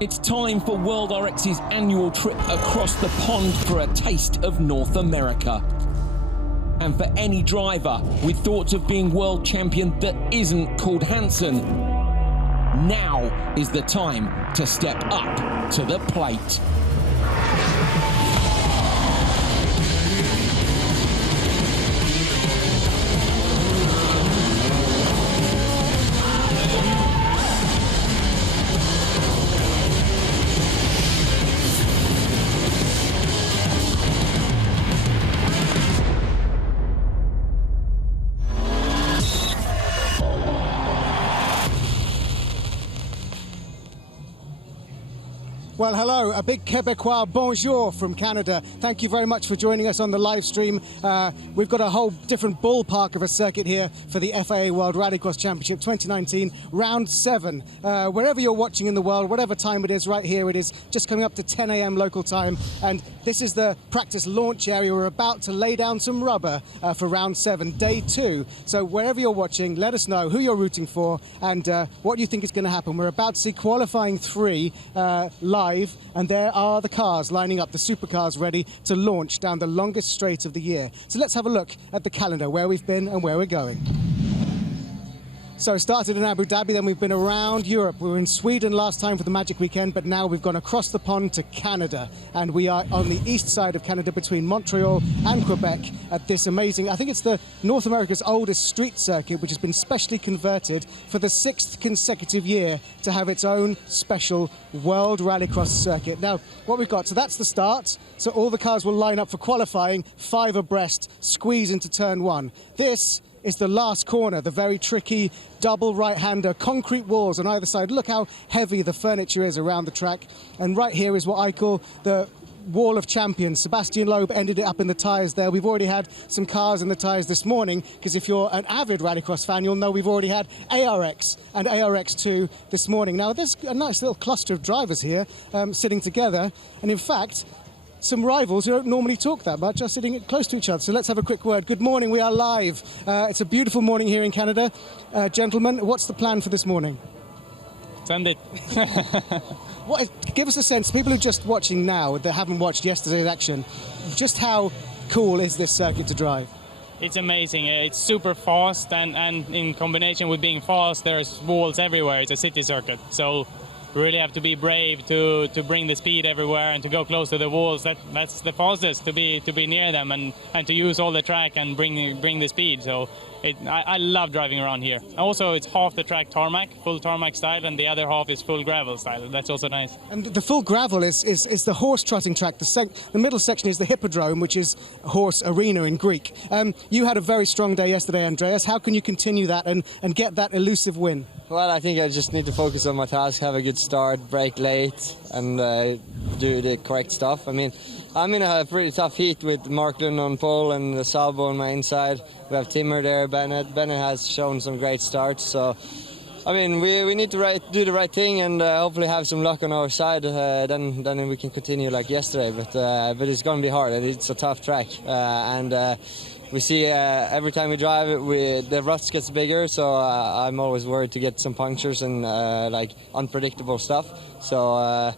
It's time for World RX's annual trip across the pond for a taste of North America. And for any driver with thoughts of being world champion that isn't called Hansen, now is the time to step up to the plate. Well, hello, a big Quebecois bonjour from Canada. Thank you very much for joining us on the live stream. We've got a whole different ballpark of a circuit here for the FIA World Rallycross Championship 2019, round 7. Wherever you're watching in the world, whatever time it is, right here it is just coming up to 10 a.m. local time. And this is the practice launch area. We're about to lay down some rubber for round 7, day 2. So wherever you're watching, let us know who you're rooting for and what you think is going to happen. We're about to see qualifying 3 live. And there are the cars lining up, the supercars ready to launch down the longest straight of the year. So let's have a look at the calendar, where we've been and where we're going. So started in Abu Dhabi, then we've been around Europe. We were in Sweden last time for the Magic Weekend, but now we've gone across the pond to Canada. And we are on the east side of Canada between Montreal and Quebec at this amazing, I think it's the North America's oldest street circuit, which has been specially converted for the 6th consecutive year to have its own special World Rallycross circuit. Now, what we've got, so that's the start. So all the cars will line up for qualifying, 5 abreast, squeeze into turn 1. This is the last corner, the very tricky double right-hander, concrete walls on either side. Look how heavy the furniture is around the track. And right here is what I call the Wall of Champions. Sebastian Loeb ended it up in the tyres there. We've already had some cars in the tyres this morning, because if you're an avid Rallycross fan, you'll know we've already had ARX and ARX2 this morning. Now, there's a nice little cluster of drivers here sitting together. And in fact, some rivals who don't normally talk that much are sitting close to each other. So let's have a quick word. Good morning, we are live. It's a beautiful morning here in Canada. Gentlemen, what's the plan for this morning? Send it. Give us a sense, people who are just watching now, that haven't watched yesterday's action, just how cool is this circuit to drive? It's amazing. It's super fast, and in combination with being fast, there's walls everywhere. It's a city circuit. So we really have to be brave to bring the speed everywhere and to go close to the walls. That's the fastest, to be near them and to use all the track and bring the speed. So I love driving around here. Also, it's half the track tarmac, full tarmac style, and the other half is full gravel style. That's also nice. And the full gravel is the horse trotting track. The middle section is the hippodrome, which is horse arena in Greek. You had a very strong day yesterday, Andreas. How can you continue that and get that elusive win? Well, I think I just need to focus on my task, have a good start, brake late, and do the correct stuff. I mean, I'm in a pretty tough heat with Marklund on pole and Sabo on my inside. We have Timmer there, Bennett. Bennett has shown some great starts. So, I mean, we need to do the right thing and hopefully have some luck on our side. Then we can continue like yesterday. But it's going to be hard. It's a tough track. We see every time we drive, the ruts gets bigger, so I'm always worried to get some punctures and like unpredictable stuff. So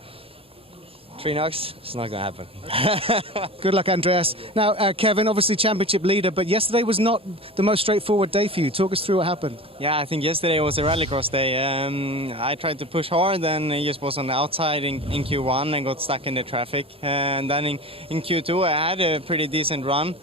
3 knocks, it's not going to happen. Good luck, Andreas. Now, Kevin, obviously championship leader, but yesterday was not the most straightforward day for you. Talk us through what happened. Yeah, I think yesterday was a rallycross day. I tried to push hard and just was on the outside in Q1 and got stuck in the traffic. And then in Q2 I had a pretty decent run,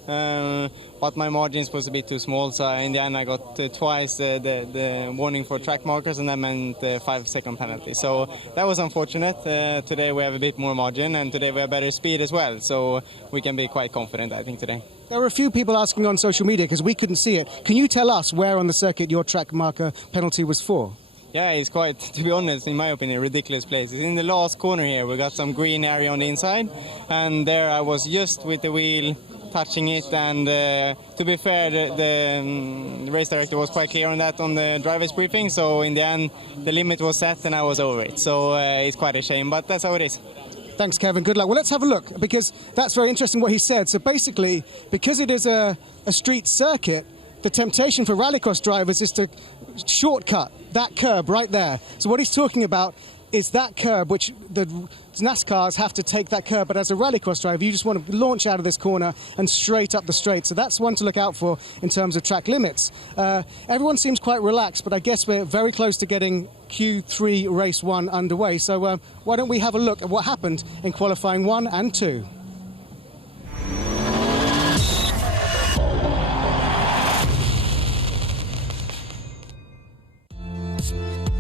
but my margins was a bit too small, so in the end I got twice the warning for track markers, and that meant the 5-second penalty. So that was unfortunate. Today we have a bit more margin, and today we have better speed as well, so we can be quite confident, I think, today. There were a few people asking on social media because we couldn't see it. Can you tell us where on the circuit your track marker penalty was for? Yeah, it's quite, to be honest, in my opinion, a ridiculous place. It's in the last corner here. We got some green area on the inside, and there I was just with the wheel touching it, and to be fair, the race director was quite clear on that on the driver's briefing, so in the end the limit was set and I was over it. So it's quite a shame, but that's how it is. Thanks, Kevin. Good luck. Well, let's have a look, because that's very interesting what he said. So basically, because it is a street circuit, the temptation for rallycross drivers is to shortcut that curb right there. So what he's talking about, is that curb, which the NASCARs have to take that curb, but as a rallycross driver, you just want to launch out of this corner and straight up the straight. So that's one to look out for in terms of track limits. Everyone seems quite relaxed, but I guess we're very close to getting Q3 race 1 underway. So why don't we have a look at what happened in qualifying 1 and 2.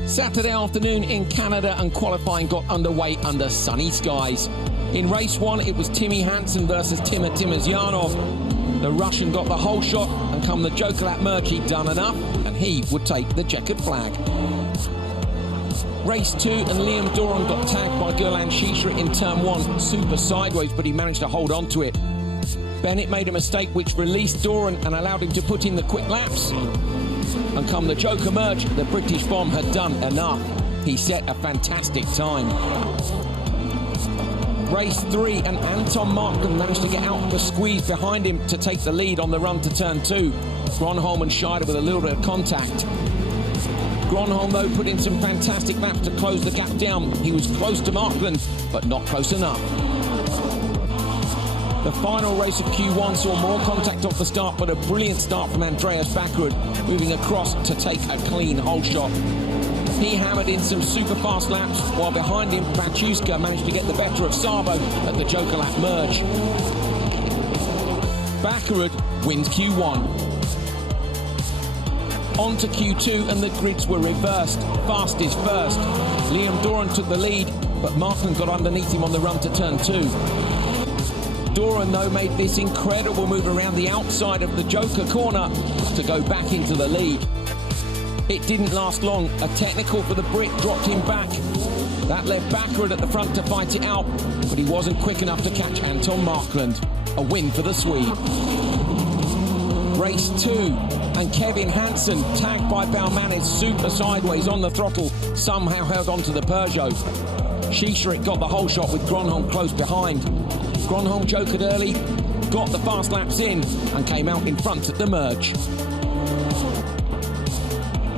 Saturday afternoon in Canada, and qualifying got underway under sunny skies. In race 1, it was Timmy Hansen versus Timur Timizyanov. The Russian got the whole shot, and come the Joker lap merge, he'd done enough, and he would take the checkered flag. Race 2, and Liam Doran got tagged by Gurlan Shisha in turn 1, super sideways, but he managed to hold on to it. Bennett made a mistake which released Doran and allowed him to put in the quick laps. And come the Joker merge, the British bomb had done enough. He set a fantastic time. Race 3, and Anton Markman managed to get out of the squeeze behind him to take the lead on the run to turn 2. Gronholm and Scheider with a little bit of contact. Gronholm, though, put in some fantastic laps to close the gap down. He was close to Markman, but not close enough. The final race of Q1 saw more contact off the start, but a brilliant start from Andreas Backerud, moving across to take a clean hole shot. He hammered in some super fast laps, while behind him, Bachuska managed to get the better of Sabo at the Joker lap merge. Backerud wins Q1. On to Q2, and the grids were reversed. Fast is first. Liam Doran took the lead, but Markman got underneath him on the run to turn 2. Doran, though, made this incredible move around the outside of the Joker corner to go back into the lead. It didn't last long. A technical for the Brit dropped him back. That left Backerud at the front to fight it out, but he wasn't quick enough to catch Anton Markland. A win for the Swede. Race 2, and Kevin Hansen, tagged by Baumanis, super sideways on the throttle, somehow held on to the Peugeot. Shisha got the whole shot with Gronholm close behind. Gronholm jokered early, got the fast laps in, and came out in front at the merge.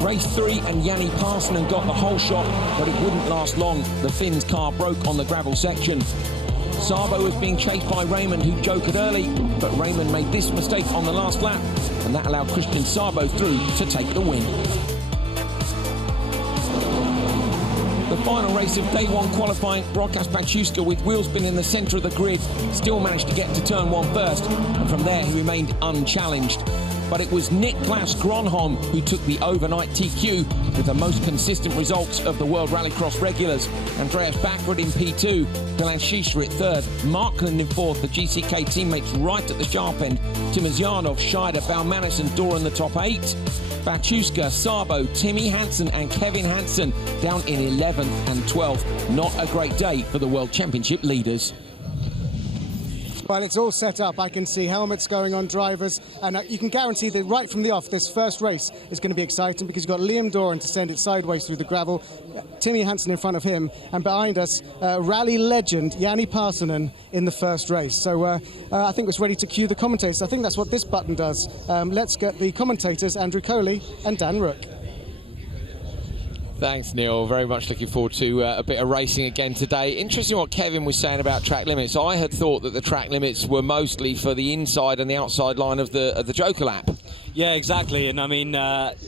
Race 3, and Janne Parsonen got the whole shot, but it wouldn't last long. The Finn's car broke on the gravel section. Sabo was being chased by Raymond, who jokered early, but Raymond made this mistake on the last lap, and that allowed Christian Sabo through to take the win. The final race of day 1 qualifying, Rokas Bachuska, with wheel spin in the centre of the grid, still managed to get to turn 1 first, and from there he remained unchallenged. But it was Niklas Gronholm who took the overnight TQ with the most consistent results of the World Rallycross regulars. Andreas Backerud in P2, Gurlan Shisha at 3rd, Markland in 4th, the GCK teammates right at the sharp end, Timizyanov, Scheider, Baumanis and Doran the top 8. Bachuska, Sabo, Timmy Hansen and Kevin Hansen down in 11th and 12th. Not a great day for the World Championship leaders. Well, it's all set up. I can see helmets going on drivers, and you can guarantee that right from the off, this first race is going to be exciting because you've got Liam Doran to send it sideways through the gravel, Timmy Hansen in front of him, and behind us, rally legend Janne Parsonen in the first race. So I think it's ready to cue the commentators. I think that's what this button does. Let's get the commentators, Andrew Coley and Dan Rook. Thanks, Neil. Very much looking forward to a bit of racing again today. Interesting what Kevin was saying about track limits. I had thought that the track limits were mostly for the inside and the outside line of the Joker lap. Yeah, exactly. And I mean,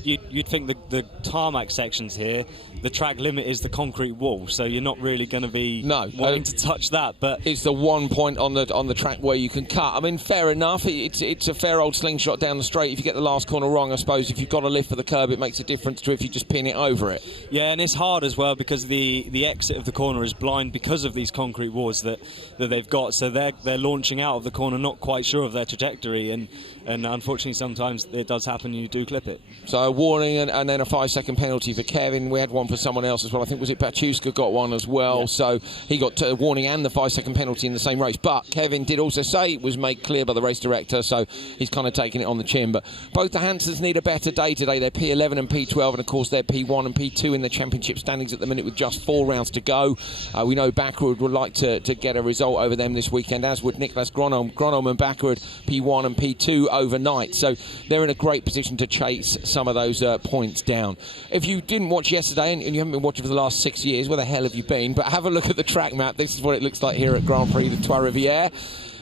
you'd think the tarmac sections here, the track limit is the concrete wall, so you're not really going to be wanting to touch that. But it's the one point on the track where you can cut. I mean, fair enough. It's a fair old slingshot down the straight. If you get the last corner wrong, I suppose if you've got a lift for the curb, it makes a difference to if you just pin it over it. Yeah, and it's hard as well because the exit of the corner is blind because of these concrete walls that they've got. So they're launching out of the corner, not quite sure of their trajectory, and unfortunately sometimes it does happen. You do clip it. So a warning and then a 5-second penalty for Kevin. We had one for someone else as well. I think was it Bachuska got one as well. Yeah. So he got a warning and the 5-second penalty in the same race. But Kevin did also say it was made clear by the race director, so he's kind of taking it on the chin. But both the Hansens need a better day today. They're P11 and P12, and of course they're P1 and P2 in the championship standings at the minute with just 4 rounds to go. We know Backerud would like to get a result over them this weekend, as would Niklas Gronholm. Gronholm and Backerud P1 and P2 overnight. So they're in a great position to chase some of those points down. If you didn't watch yesterday, and you haven't been watching for the last 6 years, where the hell have you been? But have a look at the track map. This is what it looks like here at Grand Prix de Trois-Rivières.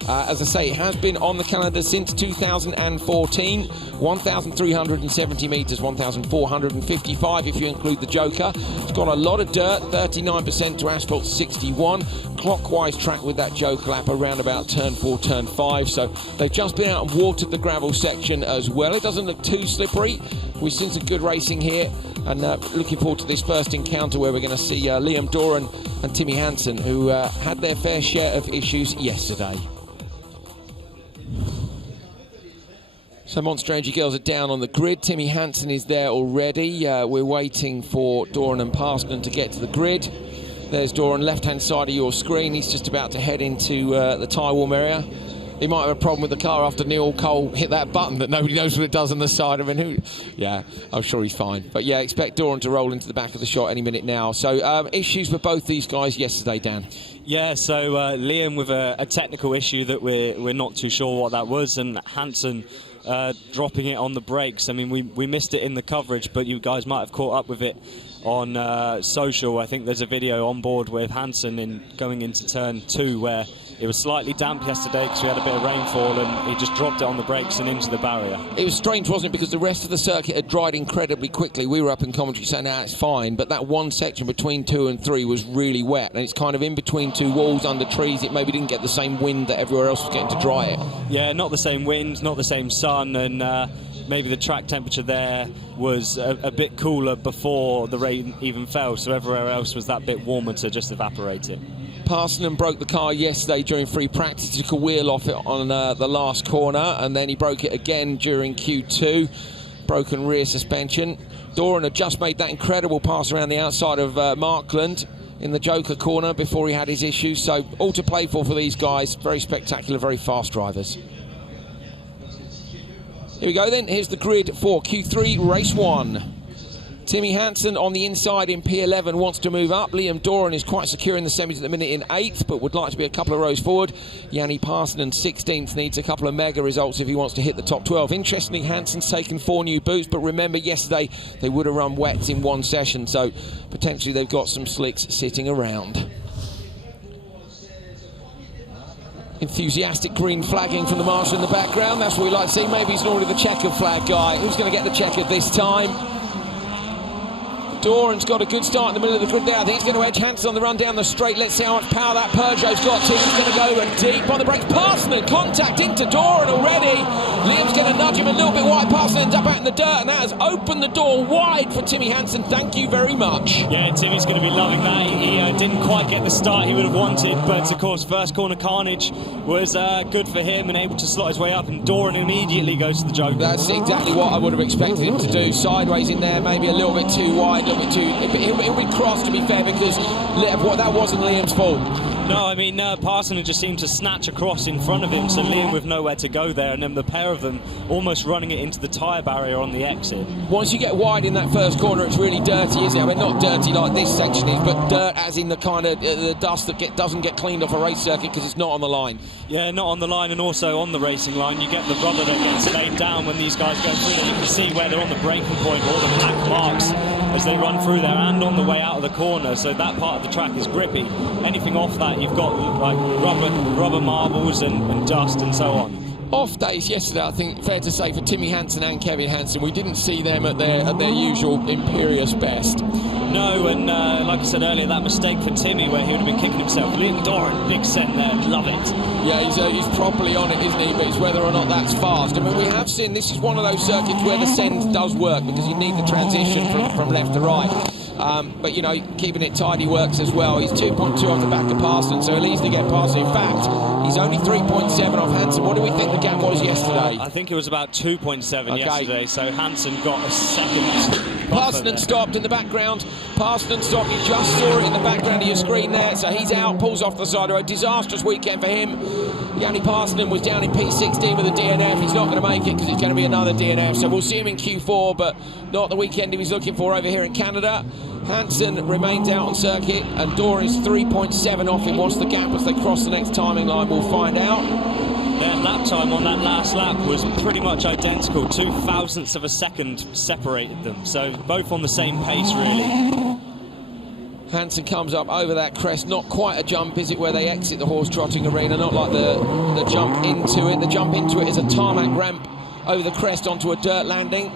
As I say, it has been on the calendar since 2014. 1,370 metres, 1,455 if you include the Joker. It's got a lot of dirt, 39% to asphalt, 61. Clockwise track with that Joker lap around about turn 4, turn 5. So they've just been out and watered the gravel section as well. It doesn't look too slippery. We've seen some good racing here, and looking forward to this first encounter where we're going to see Liam Doran and Timmy Hansen, who had their fair share of issues yesterday. So Monster Energy girls are down on the grid. Timmy Hansen is there already. We're waiting for Doran and Parston to get to the grid. There's Doran, left-hand side of your screen. He's just about to head into the tyre warm area. He might have a problem with the car after Neil Cole hit that button that nobody knows what it does on the side of him. Yeah, I'm sure he's fine. But yeah, expect Doran to roll into the back of the shot any minute now. So issues with both these guys yesterday, Dan. Yeah, so Liam with a technical issue that we're not too sure what that was, and Hansen dropping it on the brakes. I mean, we missed it in the coverage, but you guys might have caught up with it on social. I think there's a video on board with Hansen going into turn 2 where it was slightly damp yesterday because we had a bit of rainfall, and he just dropped it on the brakes and into the barrier. It was strange, wasn't it? Because the rest of the circuit had dried incredibly quickly. We were up in commentary saying, nah, it's fine. But that one section between 2 and 3 was really wet. And it's kind of in between 2 walls under trees. It maybe didn't get the same wind that everywhere else was getting to dry it. Yeah, not the same wind, not the same sun. And maybe the track temperature there was a bit cooler before the rain even fell. So everywhere else was that bit warmer to just evaporate it. Parsons broke the car yesterday during free practice. He took a wheel off it on the last corner, and then he broke it again during Q2. Broken rear suspension. Doran had just made that incredible pass around the outside of Markland in the Joker corner before he had his issues. So all to play for these guys. Very spectacular, very fast drivers. Here we go then. Here's the grid for Q3 Race 1. Timmy Hansen on the inside in P11 wants to move up. Liam Doran is quite secure in the semis at the minute in 8th, but would like to be a couple of rows forward. Yanni Parson in 16th needs a couple of mega results if he wants to hit the top 12. Interestingly, Hansen's taken 4 new boots, but remember yesterday they would have run wets in one session, so potentially they've got some slicks sitting around. Enthusiastic green flagging from the marshal in the background. That's what we like to see. Maybe he's normally the checkered flag guy. Who's going to get the checkered this time? Doran's got a good start in the middle of the grid there. I think he's going to edge Hansen on the run down the straight. Let's see how much power that Peugeot's got. He's going to go deep on the brakes. Parson, contact into Doran already. Liam's going to nudge him a little bit wide. Parson ends up out in the dirt, and that has opened the door wide for Timmy Hansen. Thank you very much. Yeah, Timmy's going to be loving that. He didn't quite get the start he would have wanted, but of course, first corner carnage was good for him and able to slot his way up, and Doran immediately goes to the Joker. That's exactly what I would have expected him to do. Sideways in there, maybe a little bit too wide. He'll be crossed, to be fair, because that wasn't Liam's fault. No, I mean, Parson just seemed to snatch across in front of him, so Liam with nowhere to go there, and then the pair of them almost running it into the tyre barrier on the exit. Once you get wide in that first corner, it's really dirty, isn't it? I mean, not dirty like this section is, but dirt as in the kind of the dust that doesn't get cleaned off a race circuit because it's not on the line. Yeah, not on the line, and also on the racing line. You get the rubber that gets laid down when these guys go through. You can see where they're on the braking point, all the black marks as they run through there and on the way out of the corner. So that part of the track is grippy. Anything off that, you've got like rubber marbles and dust and so on. Off days yesterday, I think fair to say, for Timmy Hansen and Kevin Hansen, we didn't see them at their usual imperious best. No, and like I said earlier, that mistake for Timmy where he would have been kicking himself. Liam Doran, big send there, love it. Yeah, he's properly on it, isn't he? But it's whether or not that's fast. I mean, we have seen this is one of those circuits where the send does work because you need the transition from left to right. But, you know, keeping it tidy works as well. He's 2.2 off the back of Parson, so he'll easily get past him. In fact, he's only 3.7 off Hansen. What do we think the gap was yesterday? I think it was about 2.7 yesterday, so Hansen got a second. Parson stopped in the background. Parson stopped. You just saw it in the background of your screen there. So he's out, pulls off the side of the road. Disastrous weekend for him. Yanni Parson was down in P16 with a DNF. He's not going to make it because it's going to be another DNF. So we'll see him in Q4, but not the weekend he was looking for over here in Canada. Hansen remains out on circuit, and Doran is 3.7 off him. What's the gap as they cross the next timing line? We'll find out. their lap time on that last lap was pretty much identical. 0.02 of a second separated them, so both on the same pace, really. Hansen comes up over that crest, not quite a jump, is it, where they exit the horse trotting arena, not like the jump into it. The jump into it is a tarmac ramp over the crest onto a dirt landing.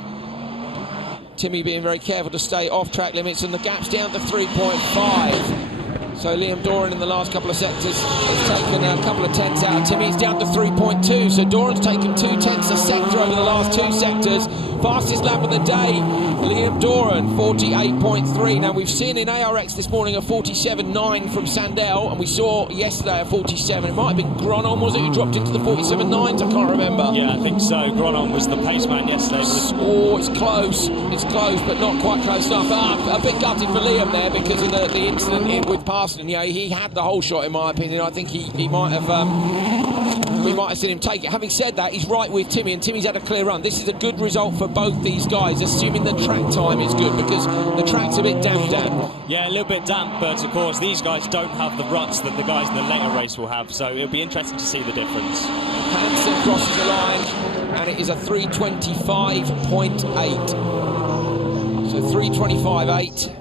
Timmy being very careful to stay off track limits, and the gap's down to 3.5. So Liam Doran in the last couple of sectors has taken a couple of tenths out of Timmy. He's down to 3.2. So Doran's taken 2 tenths a sector over the last 2 sectors. Fastest lap of the day, Liam Doran, 48.3. Now we've seen in ARX this morning a 47.9 from Sandell, and we saw yesterday a 47. It might have been Gronom, was it, who dropped into the 47.9s? I can't remember. Yeah, I think so. Gronom was the pace man yesterday. Oh, it's close. It's close, but not quite close enough. A bit gutted for Liam there, because of the incident with Parsons. Yeah, he had the whole shot, in my opinion. I think he might have we might have seen him take it. Having said that, he's right with Timmy, and Timmy's had a clear run. This is a good result for both these guys, assuming the track time is good, because the track's a bit damp. Yeah, a little bit damp, but of course these guys don't have the ruts that the guys in the later race will have, so it'll be interesting to see the difference. Hansen crosses the line, and it is a 3:25.8. So 3:25.8.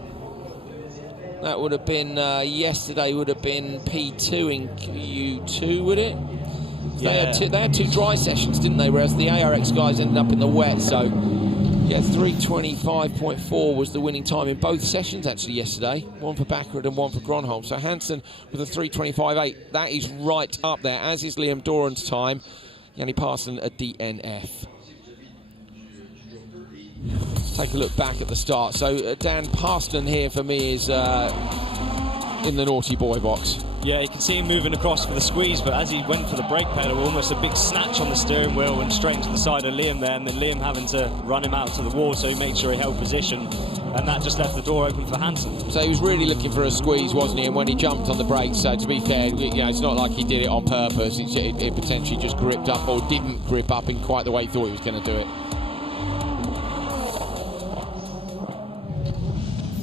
That would have been, yesterday would have been P2 in Q2, would it? Yeah. They had 2 dry sessions, didn't they? Whereas the ARX guys ended up in the wet. So, yeah, 3:25.4 was the winning time in both sessions, actually, yesterday. One for Baccarat and one for Gronholm. So Hansen with a 3:25.8. That is right up there, as is Liam Doran's time. Yanni Parson a DNF. Let's take a look back at the start. So Dan Parston here for me is in the naughty boy box. Yeah, you can see him moving across for the squeeze, but as he went for the brake pedal, almost a big snatch on the steering wheel and straight into the side of Liam there, and then Liam having to run him out to the wall, so he made sure he held position, and that just left the door open for Hansen. So he was really looking for a squeeze, wasn't he? And when he jumped on the brakes, so to be fair, it's not like he did it on purpose. It potentially just gripped up, or didn't grip up in quite the way he thought he was going to do it.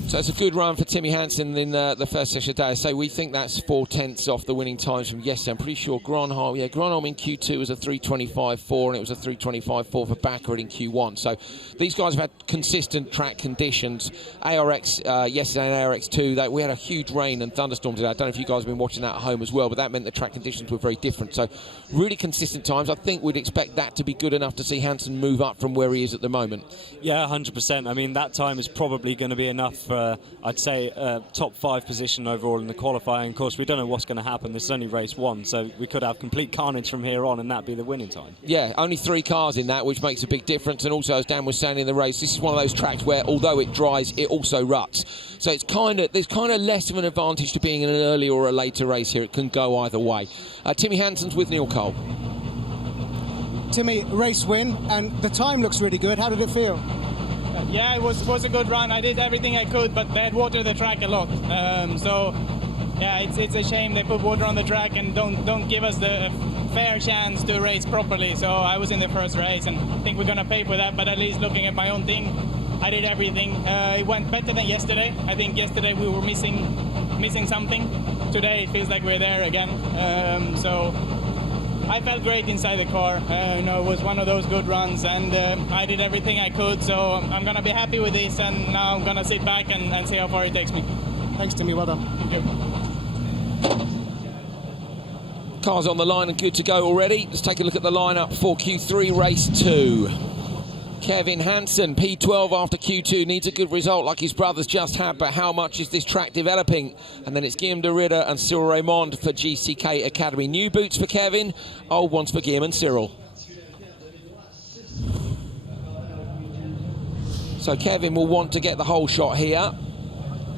So it's a good run for Timmy Hansen in the first session today. So we think that's 4 tenths off the winning times from yesterday. I'm pretty sure Gronholm in Q2 was a 3:25.4, and it was a 3:25.4 for Baccarat in Q1. So these guys have had consistent track conditions. ARX yesterday and ARX 2, we had a huge rain and thunderstorm today. I don't know if you guys have been watching that at home as well, but that meant the track conditions were very different. So really consistent times. I think we'd expect that to be good enough to see Hansen move up from where he is at the moment. Yeah, 100%. I mean, that time is probably going to be enough for, I'd say, top 5 position overall in the qualifying. Of course, we don't know what's going to happen. This is only race 1, so we could have complete carnage from here on, and that'd be the winning time. Yeah, only 3 cars in that, which makes a big difference. And also, as Dan was saying in the race, this is one of those tracks where, although it dries, it also ruts. So there's kind of less of an advantage to being in an early or a later race here. It can go either way. Timmy Hansen's with Neil Cole. Timmy, race win, and the time looks really good. How did it feel? Yeah, it was a good run. I did everything I could, but they had watered the track a lot. So yeah, it's a shame they put water on the track and don't give us the fair chance to race properly. So I was in the first race, and I think we're gonna pay for that. But at least looking at my own thing, I did everything. It went better than yesterday. I think yesterday we were missing something. Today it feels like we're there again. So I felt great inside the car. It was one of those good runs, and I did everything I could, so I'm going to be happy with this, and now I'm going to sit back and see how far it takes me. Thanks, Timmy. Well done. Thank you. Cars on the line and good to go already. Let's take a look at the lineup for Q3 race 2. Kevin Hansen, P12 after Q2, needs a good result like his brothers just had, but how much is this track developing? And then it's Guillaume de Ridder and Cyril Raymond for GCK Academy. New boots for Kevin, old ones for Guillaume and Cyril. So Kevin will want to get the whole shot here.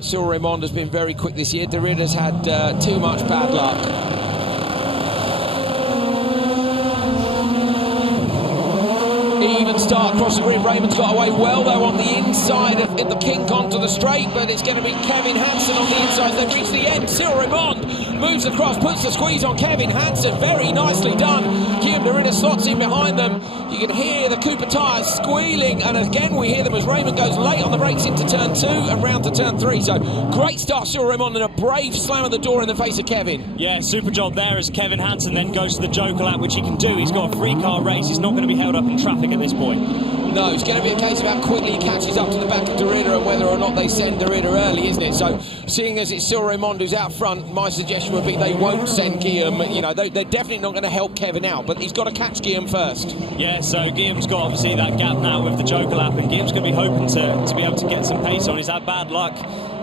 Cyril Raymond has been very quick this year. De Ridder's had too much bad luck. Even start across the grid. Raymond's got away well, though, on the inside in the kink onto the straight, but it's going to be Kevin Hansen on the inside. They've reached the end. Cyril Raymond moves across, puts the squeeze on Kevin Hansen. Very nicely done. Guillaume de Ridder slots in behind them. You can hear the Cooper tyres squealing, and again we hear them as Raymond goes late on the brakes into turn 2 and round to turn 3. So great start, Cyril Raymond, and a brave slam of the door in the face of Kevin. Yeah, super job there as Kevin Hansen then goes to the Joker lap, which he can do. He's got a 3-car race. He's not going to be held up in traffic at this point. No, it's going to be a case of how quickly he catches up to the back of de Ridder and whether or not they send de Ridder early, isn't it? So, seeing as it's Cyril Raymond who's out front, my suggestion would be they won't send Guillaume. You know, they're definitely not going to help Kevin out, but he's got to catch Guillaume first. Yeah, so Guillaume's got obviously that gap now with the Joker lap, and Guillaume's going to be hoping to be able to get some pace on. He's had bad luck,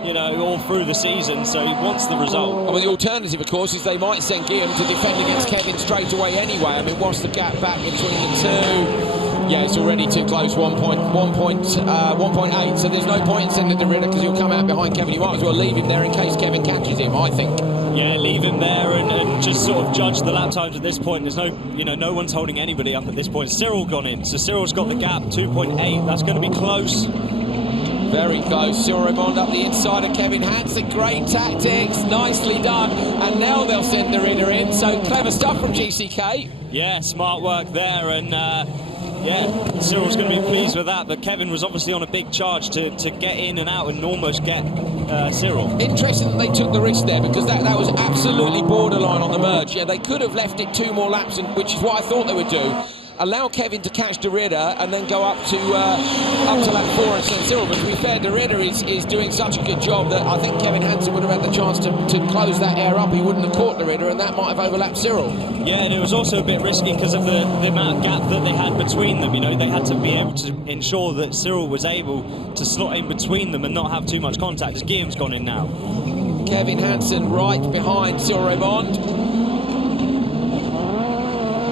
you know, all through the season, so he wants the result. I mean, the alternative, of course, is they might send Guillaume to defend against Kevin straight away anyway. I mean, what's the gap back between the two? Yeah, it's already too close, 1.8, so there's no point in sending de Ridder because he'll come out behind Kevin. You might as well leave him there in case Kevin catches him, I think. Yeah, leave him there and just sort of judge the lap times at this point. There's no, you know, no one's holding anybody up at this point. Cyril gone in, so Cyril's got the gap, 2.8. That's going to be close. Very close. Cyril Raymond up the inside of Kevin Hansen. Great tactics, nicely done. And now they'll send de Ridder in. So clever stuff from GCK. Yeah, smart work there, and yeah, Cyril's going to be pleased with that, but Kevin was obviously on a big charge to get in and out and almost get Cyril. Interesting that they took the risk there, because that was absolutely borderline on the merge. Yeah, they could have left it 2 more laps, which is what I thought they would do. Allow Kevin to catch de Ridder and then go up to lap 4 and send Cyril. But to be fair, de Ridder is doing such a good job that I think Kevin Hansen would have had the chance to close that air up. He wouldn't have caught de Ridder, and that might have overlapped Cyril. Yeah, and it was also a bit risky because of the amount of gap that they had between them. You know, they had to be able to ensure that Cyril was able to slot in between them and not have too much contact, as Guillaume's gone in now. Kevin Hansen right behind Cyril Raymond.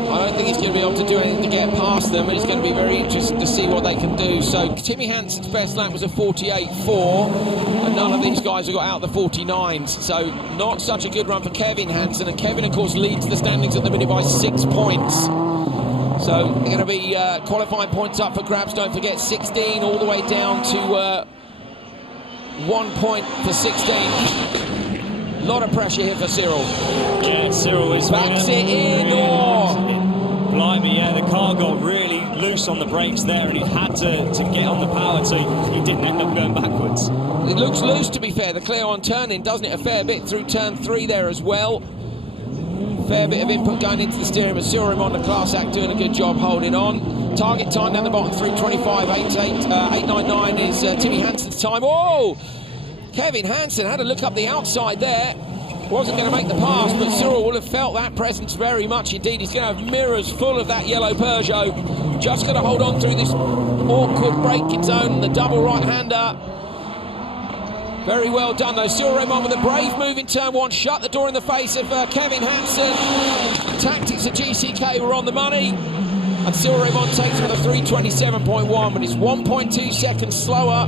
I don't think he's going to be able to do anything to get past them, and it's going to be very interesting to see what they can do. So Timmy Hansen's best lap was a 48.4, and none of these guys have got out the 49s, so not such a good run for Kevin Hansen. And Kevin, of course, leads the standings at the minute by 6 points. So they're going to be qualifying points up for grabs. Don't forget, 16 all the way down to 1 point for 16. A lot of pressure here for Cyril. Yeah, Cyril is backs it in. Blimey, yeah, the car got really loose on the brakes there, and he had to get on the power, so he didn't end up going backwards. It looks loose, to be fair, the Clear-on turn-in, doesn't it? A fair bit through turn 3 there as well. Fair bit of input going into the steering, but Cyril Raymond, the class act, doing a good job holding on. Target time down the bottom, 3:25.899 is Timmy Hansen's time. Oh! Kevin Hansen had a look up the outside there. Wasn't going to make the pass, but Cyril will have felt that presence very much indeed. He's going to have mirrors full of that yellow Peugeot. Just going to hold on through this awkward braking zone and the double right-hander. Very well done, though. Cyril Raymond with a brave move in turn 1. Shut the door in the face of Kevin Hansen. Tactics of GCK were on the money. And Cyril Raymond takes with a 3:27.1, but it's 1.2 seconds slower.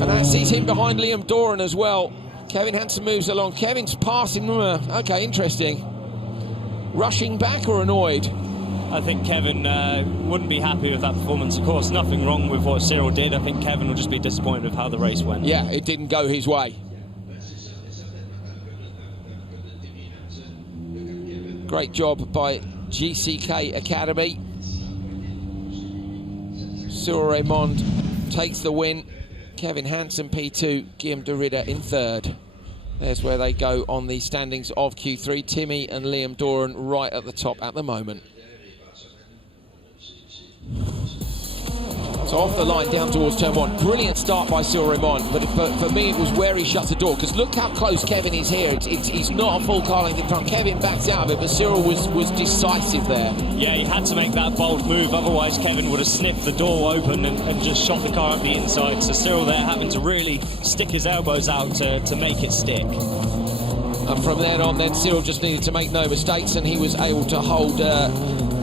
And that sees him behind Liam Doran as well. Kevin Hansen moves along. Kevin's passing. Okay, interesting. Rushing back or annoyed? I think Kevin wouldn't be happy with that performance. Of course, nothing wrong with what Cyril did. I think Kevin will just be disappointed with how the race went. Yeah, it didn't go his way. Great job by GCK Academy. Cyril Raymond takes the win. Kevin Hansen P2, Guillaume de Ridder in 3rd. There's where they go on the standings of Q3. Timmy and Liam Doran right at the top at the moment. So off the line down towards turn 1. Brilliant start by Cyril Raymond, but for me it was where he shut the door, because look how close Kevin is here. He's not a full car length in front. Kevin backs out of it, but Cyril was decisive there. Yeah, he had to make that bold move, otherwise Kevin would have sniffed the door open and just shot the car up the inside. So Cyril there having to really stick his elbows out to make it stick. And from then on, then Cyril just needed to make no mistakes, and he was able to hold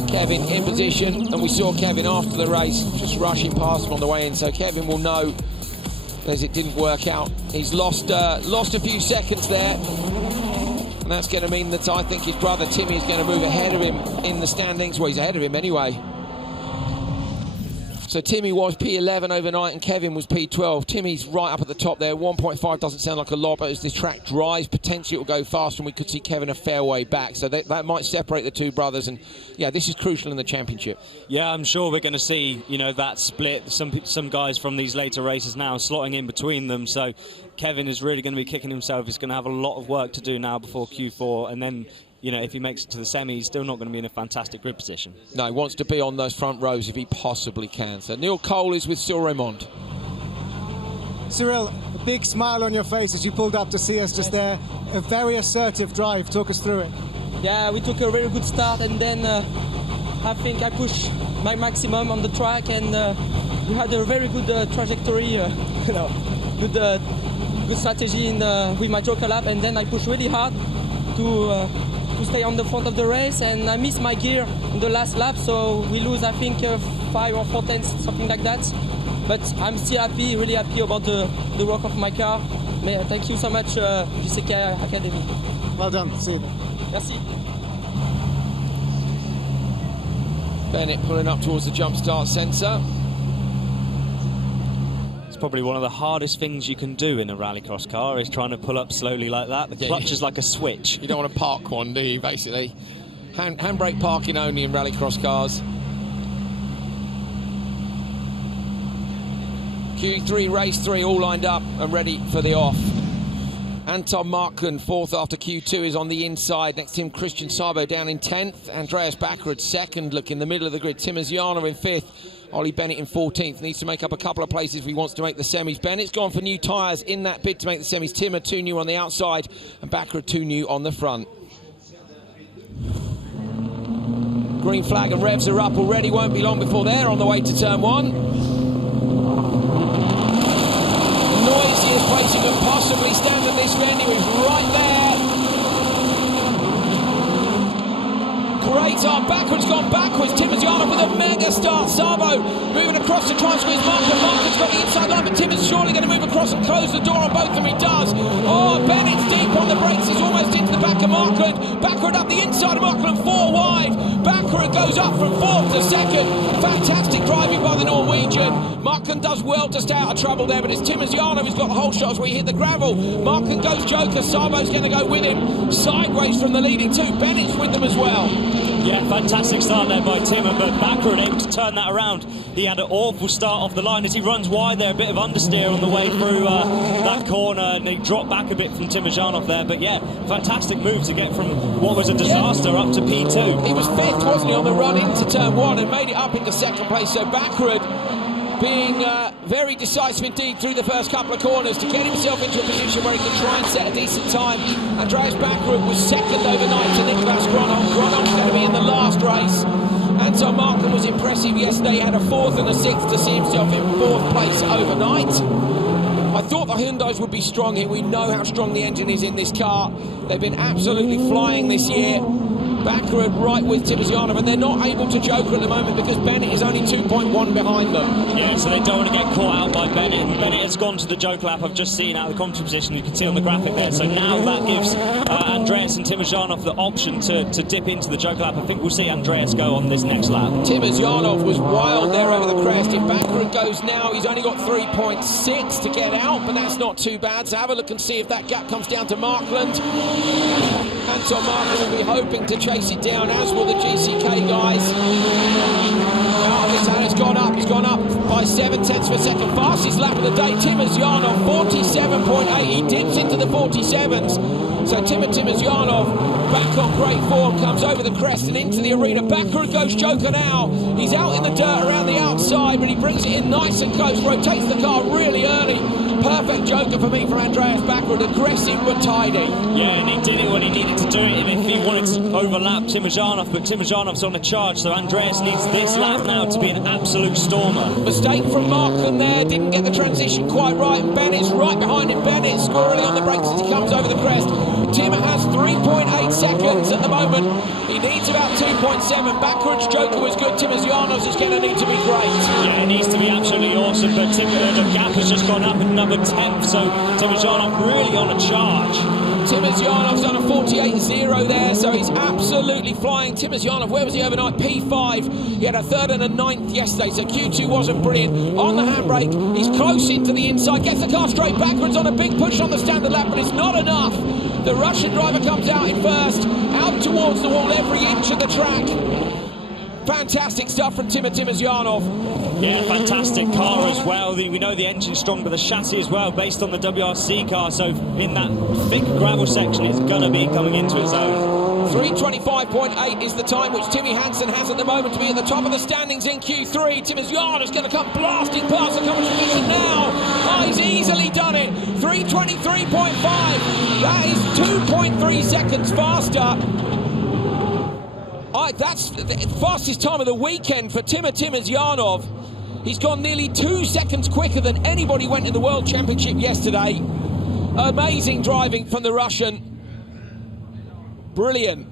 Kevin in position. And we saw Kevin after the race just rushing past him on the way in, so Kevin will know as it didn't work out. He's lost a few seconds there, and that's going to mean that I think his brother Timmy is going to move ahead of him in the standings. Well, he's ahead of him anyway. So Timmy was P11 overnight and Kevin was P12. Timmy's right up at the top there. 1.5 doesn't sound like a lot, but as the track dries, potentially it will go faster and we could see Kevin a fair way back. So that might separate the two brothers, and yeah, this is crucial in the championship. Yeah, I'm sure we're going to see, you know, that split. Some guys from these later races now slotting in between them. So Kevin is really going to be kicking himself. He's going to have a lot of work to do now before Q4, and then, you know, if he makes it to the semi, he's still not going to be in a fantastic grid position. No, he wants to be on those front rows if he possibly can. So Neil Cole is with Cyril Raymond. Cyril, a big smile on your face as you pulled up to see us just there. A very assertive drive. Talk us through it. Yeah, we took a very good start, and then I think I pushed my maximum on the track, and we had a very good trajectory, you know, good strategy with my joker lap, and then I pushed really hard to stay on the front of the race, and I missed my gear in the last lap, so we lose, I think, 5 or 4 tenths, something like that. But I'm still happy, really happy about the work of my car. Thank you so much, JCK Academy. Well done. See you then. Merci. Bennett pulling up towards the jump start sensor. It's probably one of the hardest things you can do in a rallycross car, is trying to pull up slowly like that. The clutch is like a switch. You don't want to park one, do you, basically? Handbrake parking only in rallycross cars. Q3, race 3, all lined up and ready for the off. Anton Markland, 4th after Q2, is on the inside. Next to him, Christian Sabo down in 10th. Andreas Backrud, 2nd, look in the middle of the grid. Tim Asiana in 5th. Ollie Bennett in 14th. Needs to make up a couple of places if he wants to make the semis. Bennett's gone for new tyres in that bid to make the semis. Timmer, 2 new on the outside, and Backrud, 2 new on the front. Green flag and revs are up already. Won't be long before they're on the way to turn 1. Noisiest place you could possibly stand at this venue is right there. Great start, Backward's gone backwards. Timmer's with a mega start. Sabo moving across to try and squeeze Markland. Markland's got the inside line, but Timmer's surely going to move across and close the door on both of them. He does. Oh, Bennett's deep on the brakes. He's almost into the back of Markland. Backward up the inside of Markland, 4 wide. Backward goes up from 4th to 2nd. Fantastic driving by the Norwegian. Markland does well to stay out of trouble there, but it's Tim Asiana who's got the whole shots where he hit the gravel. Markland goes joker. Sabo's going to go with him. Sideways from the leading 2. Bennett's with them as well. Yeah, fantastic start there by Timmer, but Backward able to turn that around. He had an awful start off the line as he runs wide there, a bit of understeer on the way through that corner, and he dropped back a bit from Timur Janov there. But yeah, fantastic move to get from what was a disaster up to P2. He was 5th, wasn't he, on the run into turn 1 and made it up into 2nd place. So Backward being very decisive indeed through the first couple of corners to get himself into a position where he can try and set a decent time. Andreas Backward was 2nd overnight to Nicolas Gronholm. Gronholm's going to be in the last race. Anton Markland was impressive yesterday. He had a 4th and a 6th to see himself in 4th place overnight. I thought the Hyundais would be strong here. We know how strong the engine is in this car. They've been absolutely flying this year. Backward right with Tiziano, and they're not able to joker at the moment because Bennett is only 2.1 behind them. Yeah, so they don't want to get caught out by Bennett. Bennett has gone to the joker lap. I've just seen out of the commentary position. You can see on the graphic there. So now that gives Andreas and Timozhanov the option to dip into the joker lap. I think we'll see Andreas go on this next lap. Timozhanov was wild there over the crest. If Backward goes now, he's only got 3.6 to get out, but that's not too bad. So have a look and see if that gap comes down to Markland. Anton Markland will be hoping to chase it down, as will the GCK guys. He's gone up. He's gone up by 7 tenths of a second. Fastest lap of the day. Timozhanov, 47.8. He dips into the 47s. So Timozhanov back on great form, comes over the crest and into the arena. Backward goes joker now. He's out in the dirt around the outside, but he brings it in nice and close. Rotates the car really early. Perfect joker for me from Andreas Backward. Aggressive but tidy. Yeah, and he did it when he needed to do it. And if he wanted to overlap Timozhanov, but Timozhanov's on a charge, so Andreas needs this lap now to be an absolute stormer. Mistake from Markland there. Didn't get the transition quite right. And Bennett's right behind him. Bennett squirrely on the brakes as he comes over the crest. Tim has 3.8 seconds at the moment. He needs about 2.7. Backwards Joker was good. Timozyanov's is going to need to be great. Yeah, it needs to be absolutely awesome, but the gap has just gone up another 10th, so Timozyanov really on a charge. Timozyanov's done a 48.0 there, so he's absolutely flying. Timozyanov, where was he overnight? P5. He had a 3rd and a 9th yesterday, so Q2 wasn't brilliant. On the handbrake, he's close into the inside, gets the car straight backwards on a big push on the standard lap, but it's not enough. The Russian driver comes out in first, out towards the wall every inch of the track. Fantastic stuff from Timozyanov. Yeah, fantastic car as well. We know the engine's strong, but the chassis as well, based on the WRC car. So in that thick gravel section, it's going to be coming into its own. 3:25.8 is the time which Timmy Hansen has at the moment to be at the top of the standings in Q3. Timozyanov's going to come blasting past the commentary position now. Oh, he's easily done it. 3:23.5. That is 2.3 seconds faster. That's the fastest time of the weekend for Timozyanov. He's gone nearly 2 seconds quicker than anybody went in the World Championship yesterday. Amazing driving from the Russian. Brilliant.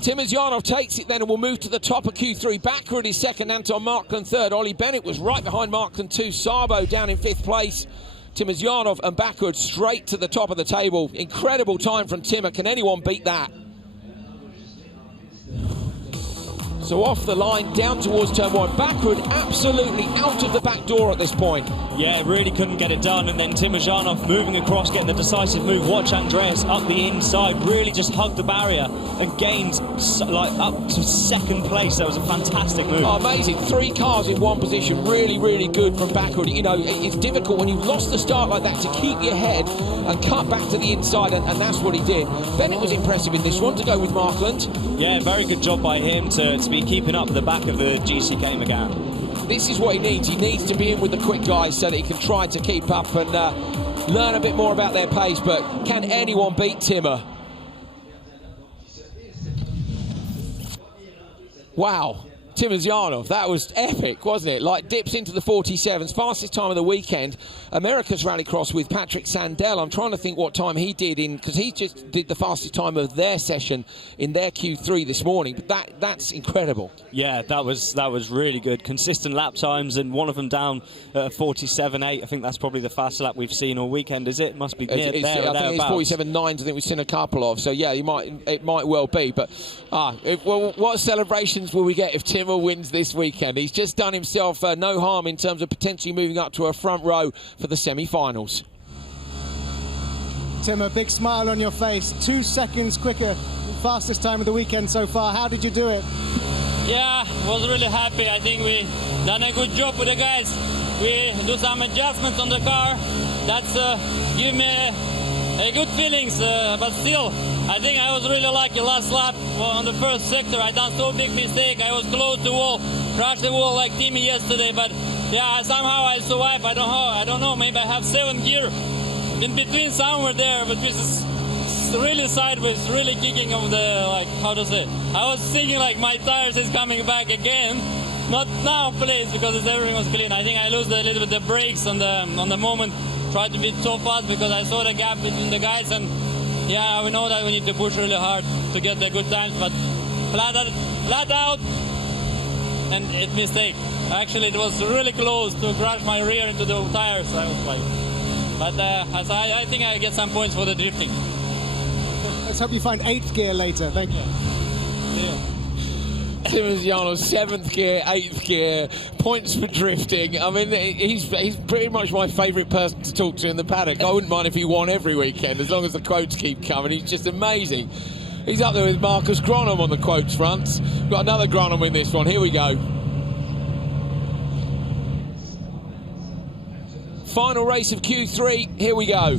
Timozyanov takes it then and will move to the top of Q3. Backward is second, Anton Markland third. Ollie Bennett was right behind Markland too. Sabo down in 5th place. Timozyanov and Backward straight to the top of the table. Incredible time from Timmer. Can anyone beat that? So off the line, down towards turn 1. Backward, absolutely out of the back door at this point. Yeah, really couldn't get it done. And then Timozyanov moving across, getting the decisive move. Watch Andreas up the inside, really just hugged the barrier and gained like up to 2nd place. That was a fantastic move. Oh, amazing. 3 cars in one position. Really, really good from Backward. You know, it's difficult when you've lost the start like that to keep your head and cut back to the inside, and that's what he did. Bennett was impressive in this one to go with Markland. Yeah, very good job by him to be keeping up at the back of the GCK McGann. This is what he needs. He needs to be in with the quick guys so that he can try to keep up and learn a bit more about their pace. But can anyone beat Timmer? Wow. Timozyanov, that was epic, wasn't it? Like dips into the 47s, fastest time of the weekend. America's Rallycross with Patrick Sandell. I'm trying to think what time he did because he just did the fastest time of their session in their Q3 this morning. But that's incredible. Yeah, that was really good. Consistent lap times, and one of them down 47.8. I think that's probably the fastest lap we've seen all weekend. Is it? Must be there. I think it's 47.9s. I think we've seen a couple of. So yeah, it might well be. But what celebrations will we get if Tim wins this weekend? He's just done himself no harm in terms of potentially moving up to a front row for the semi-finals. Tim, a big smile on your face. 2 seconds quicker, fastest time of the weekend so far. How did you do it? Yeah, was really happy. I think we done a good job with the guys. We do some adjustments on the car. That's give me a good feelings, but still, I think I was really lucky last lap on the first sector. I done so big mistake. I was close to the wall, crashed the wall like Timmy yesterday. But yeah, somehow I survived. I don't know. Maybe I have 7th gear in between somewhere there, but this is really sideways, really kicking of the how to say. I was thinking like my tires is coming back again. Not now, please, because everything was clean. I think I lost a little bit the brakes on the moment. Tried to be so fast because I saw the gap between the guys, and yeah, we know that we need to push really hard to get the good times, but flat out, and it mistake. Actually, it was really close to crash my rear into the tires. I was like, but I think I get some points for the drifting. Let's hope you find 8th gear later. Thank you. Yeah. Timozyanov, 7th gear, 8th gear, points for drifting. I mean, he's pretty much my favourite person to talk to in the paddock. I wouldn't mind if he won every weekend, as long as the quotes keep coming. He's just amazing. He's up there with Marcus Gronholm on the quotes fronts. We've got another Gronholm in this one. Here we go. Final race of Q3. Here we go.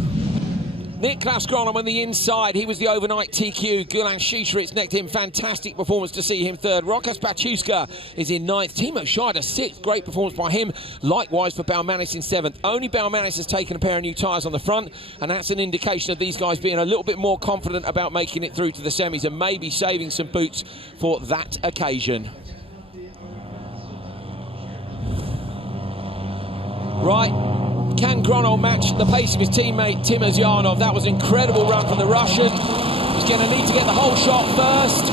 Niklas Gronholm on the inside. He was the overnight TQ. Gulan Shisharitz next to him. Fantastic performance to see him third. Rokas Bachuska is in 9th. Timo Scheider 6th. Great performance by him. Likewise for Baumanis in 7th. Only Baumanis has taken a pair of new tyres on the front, and that's an indication of these guys being a little bit more confident about making it through to the semis and maybe saving some boots for that occasion. Right. can Gronholm match the pace of his teammate Timur Zyanov? That was an incredible run from the Russian. He's going to need to get the whole shot first.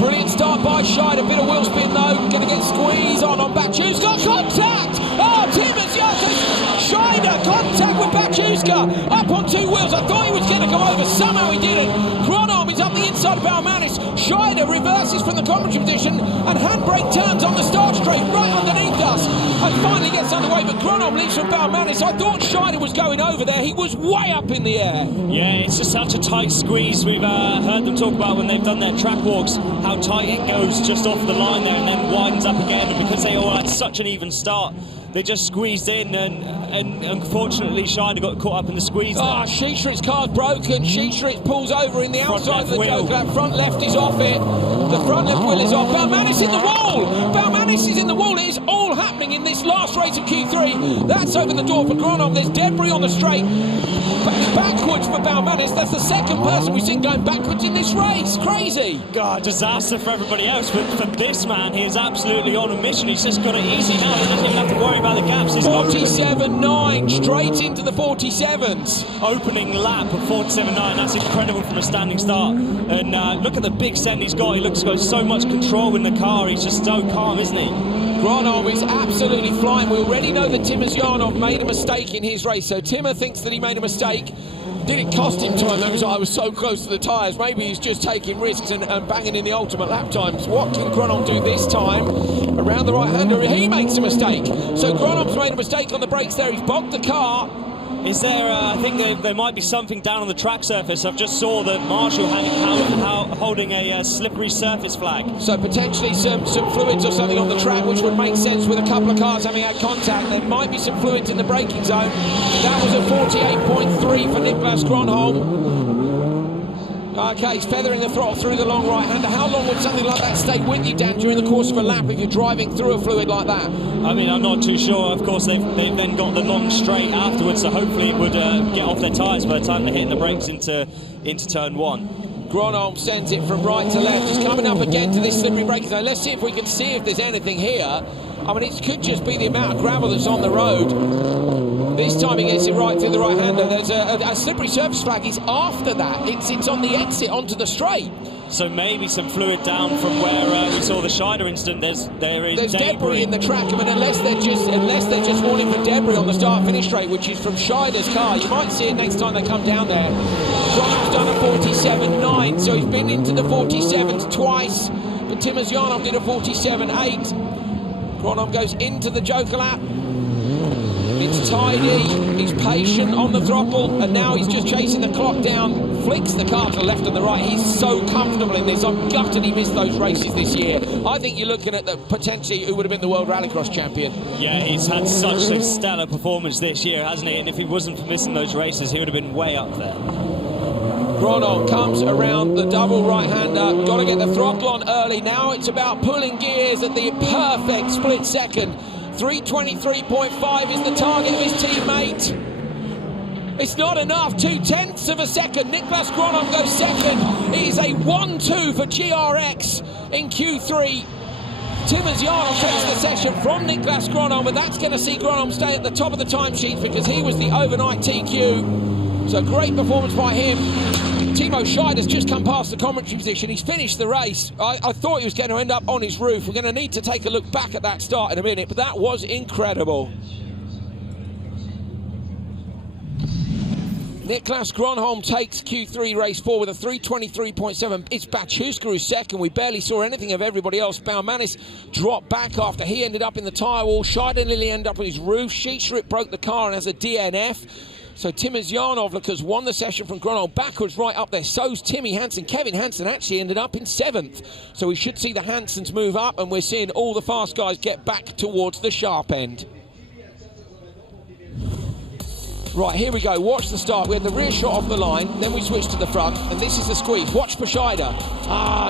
Brilliant start by Scheid, a bit of wheel spin though, going to get squeezed on Baciuszka, contact! Oh, Timur Zyanov, Scheid, contact with Baciuszka, up on two wheels. I thought he was going to go over, somehow he didn't. Gronholm is up the inside of Baumanis. Scheid reverses from the commentary position and handbrake turns on the start straight right underneath us and finally gets underway, but Gronholm leaves from Baumanis. I thought Scheid was going over there, he was way up in the air. Yeah, it's just such a tight squeeze. We've heard them talk about when they've done their track walks, how tight it goes just off the line there and then widens up again, and because they all had such an even start, they just squeezed in, and unfortunately Scheid got caught up in the squeeze. Ah, Sheetrit's car's broken. Sheetrit pulls over in the outside of the joke. That front left is off it. The front left wheel is off. Baumanis in the wall. Baumanis is in the wall. It is all happening in this last race of Q3. That's opened the door for Gronholm. There's debris on the straight. Backwards for Baumanis. That's the second person we've seen going backwards in this race. Crazy. God, disaster for everybody else. But for this man, he is absolutely on a mission. He's just got it easy now. He doesn't even have to worry about the gaps. 47.9 straight into the 47s. Opening lap of 47.9. That's incredible from a standing start. And look at the big send he's got. He looks got so much control in the car. He's just so calm, isn't he? Gronholm is absolutely flying. We already know that Timur Zyanov made a mistake in his race, so Timur thinks that he made a mistake. Did it cost him time? I was so close to the tyres. Maybe he's just taking risks and banging in the ultimate lap times. What can Gronholm do this time? Around the right-hander, he makes a mistake. So Gronholm's made a mistake on the brakes there. He's bogged the car. Is there, I think there might be something down on the track surface. I've just saw that Marshall holding a slippery surface flag. So potentially some fluids or something on the track, which would make sense with a couple of cars having had contact. There might be some fluids in the braking zone. That was a 48.3 for Niklas Gronholm. Okay, he's feathering the throttle through the long right-hander. How long would something like that stay with you, Dan, during the course of a lap if you're driving through a fluid like that? I mean, I'm not too sure. Of course, they've then got the long straight afterwards, so hopefully it would get off their tyres by the time they're hitting the brakes into turn one. Gronholm sends it from right to left. He's coming up again to this slippery braking zone. Let's see if we can see if there's anything here. I mean, it could just be the amount of gravel that's on the road. This time he gets it right through the right-hander. There's a slippery surface flag. He's after that. It's on the exit onto the straight. So maybe some fluid down from where we saw the Scheid incident. There's debris in the track. I mean, unless they're just warning for debris on the start-finish straight, which is from Scheider's car. You might see it next time they come down there. Gronholm's done a 47.9, so he's been into the 47s twice. But Timur Zyanov did a 47.8. Gronholm goes into the Joker lap. It's tidy, he's patient on the throttle, and now he's just chasing the clock down, flicks the car to the left and the right. He's so comfortable in this. I'm gutted he missed those races this year. I think you're looking at potentially who would have been the World Rallycross champion. Yeah, he's had such a stellar performance this year, hasn't he? And if he wasn't for missing those races, he would have been way up there. Gronholm comes around the double right-hander. Got to get the throttle on early. Now it's about pulling gears at the perfect split second. 3:23.5 is the target of his teammate. It's not enough. 0.2 of a second. Niklas Gronholm goes second. It is a 1-2 for GRX in Q3. Timur Zyanov takes the session from Niklas Gronholm, but that's going to see Gronholm stay at the top of the timesheet because he was the overnight TQ. So great performance by him. Timo Scheid has just come past the commentary position. He's finished the race. I thought he was going to end up on his roof. We're going to need to take a look back at that start in a minute, but that was incredible. Niklas Gronholm takes Q3 race 4 with a 3:23.7. It's Baciuszka who's second. We barely saw anything of everybody else. Baumanis dropped back after he ended up in the tyre wall. Scheid and Lilly ended up on his roof. Sheetrit broke the car and has a DNF. So Timur Zyanov has won the session from Gronholm backwards right up there. So's Timmy Hansen. Kevin Hansen actually ended up in 7th. So we should see the Hansens move up, and we're seeing all the fast guys get back towards the sharp end. Right, here we go. Watch the start. We had the rear shot off the line, then we switch to the front, and this is the squeeze. Watch for Scheder.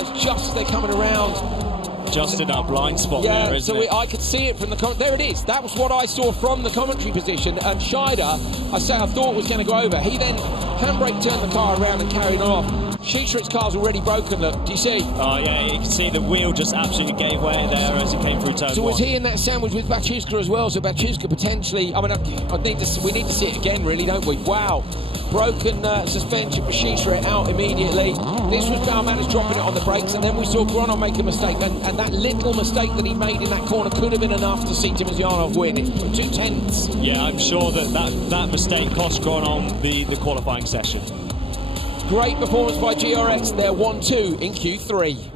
It's just as they're coming around. Just in our blind spot there, isn't it? I could see it from the there it is. That was what I saw from the commentary position, and Scheder, I thought was going to go over. He then handbrake turned the car around and carried on off. Sheetrit's car's already broken, look. Do you see? Oh, yeah, you can see the wheel just absolutely gave way there as it came through turn So one. was he in that sandwich with Baciuska as well? So Baciuska potentially... I mean, we need to see it again, really, don't we? Wow. Broken suspension for Sheetrit out immediately. This was Baumanis dropping it on the brakes, and then we saw Gronholm make a mistake. And that little mistake that he made in that corner could have been enough to see Timosyanov win. It's 2 tenths. Yeah, I'm sure that mistake cost Gronholm the qualifying session. Great performance by GRX. They're 1-2 in Q3.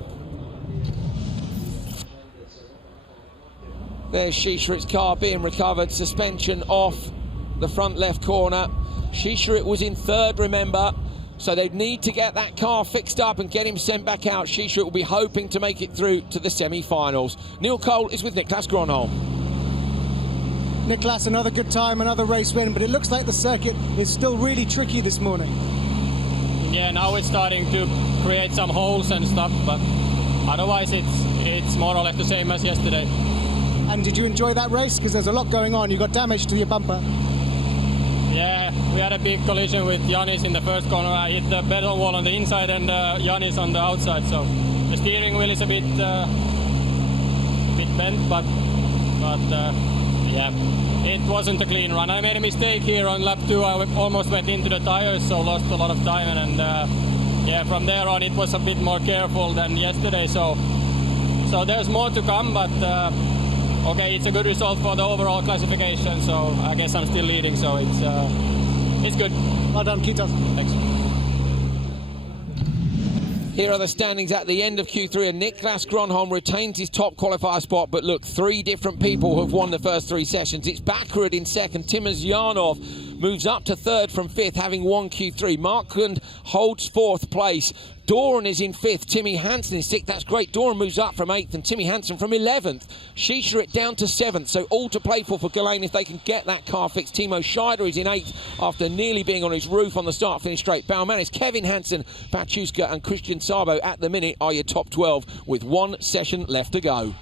There's Sheetrit's car being recovered. Suspension off the front left corner. Sheetrit was in third, remember, so they'd need to get that car fixed up and get him sent back out. Sheetrit will be hoping to make it through to the semi-finals. Neil Cole is with Niklas Gronholm. Niklas, another good time, another race win, but it looks like the circuit is still really tricky this morning. Yeah, now it's starting to create some holes and stuff, but otherwise it's more or less the same as yesterday. And did you enjoy that race? Because there's a lot going on. You got damage to your bumper. Yeah, we had a big collision with Yanis in the first corner. I hit the pedal wall on the inside and Yanis on the outside, so the steering wheel is a bit bent, but yeah, it wasn't a clean run. I made a mistake here on lap 2. I almost went into the tires, so lost a lot of time, and yeah, from there on it was a bit more careful than yesterday, so there's more to come, but okay, it's a good result for the overall classification, so I guess I'm still leading, so it's good. Well done, Kitos. Thanks. Here are the standings at the end of Q3, and Niklas Gronholm retains his top qualifier spot, but look, 3 different people have won the first 3 sessions. It's Baccarat in second. Timosyanov moves up to third from 5th, having won Q3. Markland holds 4th place. Doran is in 5th, Timmy Hansen is 6th. That's great. Doran moves up from 8th and Timmy Hansen from 11th. Sheetrit down to 7th, so all to play for Gillane if they can get that car fixed. Timo Scheider is in 8th after nearly being on his roof on the start-finish straight. Baumanis, Kevin Hansen, Baciuska and Christian Sabo at the minute are your top 12 with 1 session left to go.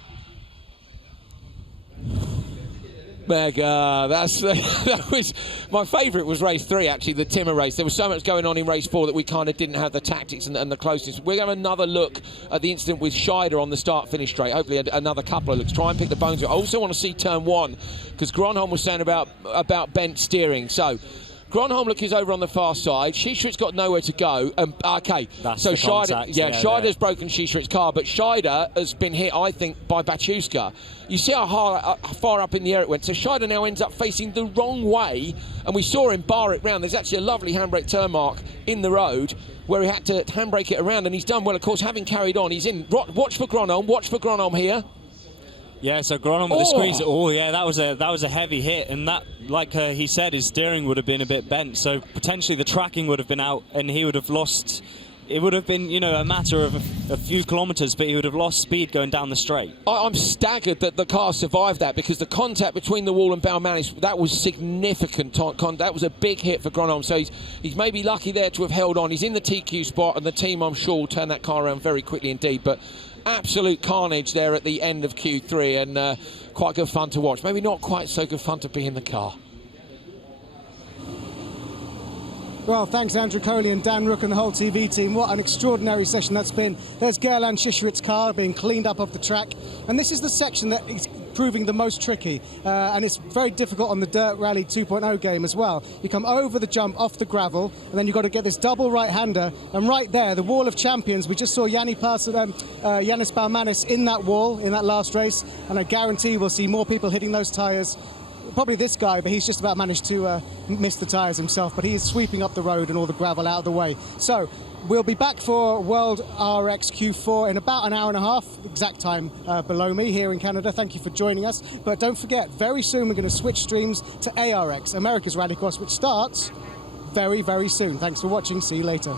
Mega, that was my favourite. Was race 3 actually, the Timmer race. There was so much going on in race 4 that we kind of didn't have the tactics and the closeness. We're going to have another look at the incident with Scheider on the start-finish straight. Hopefully another couple of looks. Try and pick the bones. I also want to see turn 1 because Gronholm was saying about bent steering. So Gronholm look is over on the far side. Sheetrit's got nowhere to go. Okay, that's so the Scheider, Scheider's broken Sheetrit's car, but Scheider has been hit, I think, by Baciuska. You see how far up in the air it went. So Scheider now ends up facing the wrong way, and we saw him bar it round. There's actually a lovely handbrake turn mark in the road where he had to handbrake it around, and he's done well, of course, having carried on. He's in. Watch for Gronholm here. Yeah, so Gronholm with the squeeze. Oh, yeah, that was a heavy hit, and that, like he said, his steering would have been a bit bent, so potentially the tracking would have been out, and he would have lost. It would have been, you know, a matter of a few kilometres, but he would have lost speed going down the straight. I'm staggered that the car survived that, because the contact between the wall and Baumanis, that was significant. That was a big hit for Gronholm, so he's maybe lucky there to have held on. He's in the TQ spot, and the team, I'm sure, will turn that car around very quickly indeed, but absolute carnage there at the end of Q3, and quite good fun to watch. Maybe not quite so good fun to be in the car. Well, thanks Andrew Coley and Dan Rook and the whole TV team. What an extraordinary session that's been. There's Gerland Sheetrit's car being cleaned up off the track, and this is the section that is proving the most tricky, and it's very difficult on the Dirt Rally 2.0 game as well. You come over the jump off the gravel, and then you've got to get this double right-hander, and right there, the wall of champions. We just saw Yanis Baumanis in that wall in that last race, and I guarantee we'll see more people hitting those tyres. Probably this guy, but he's just about managed to miss the tyres himself, but he is sweeping up the road and all the gravel out of the way. So we'll be back for World RX Q4 in about an hour and a half, exact time below me here in Canada. Thank you for joining us, but don't forget, very soon we're going to switch streams to ARX, America's Rallycross, which starts very, very soon. Thanks for watching. See you later.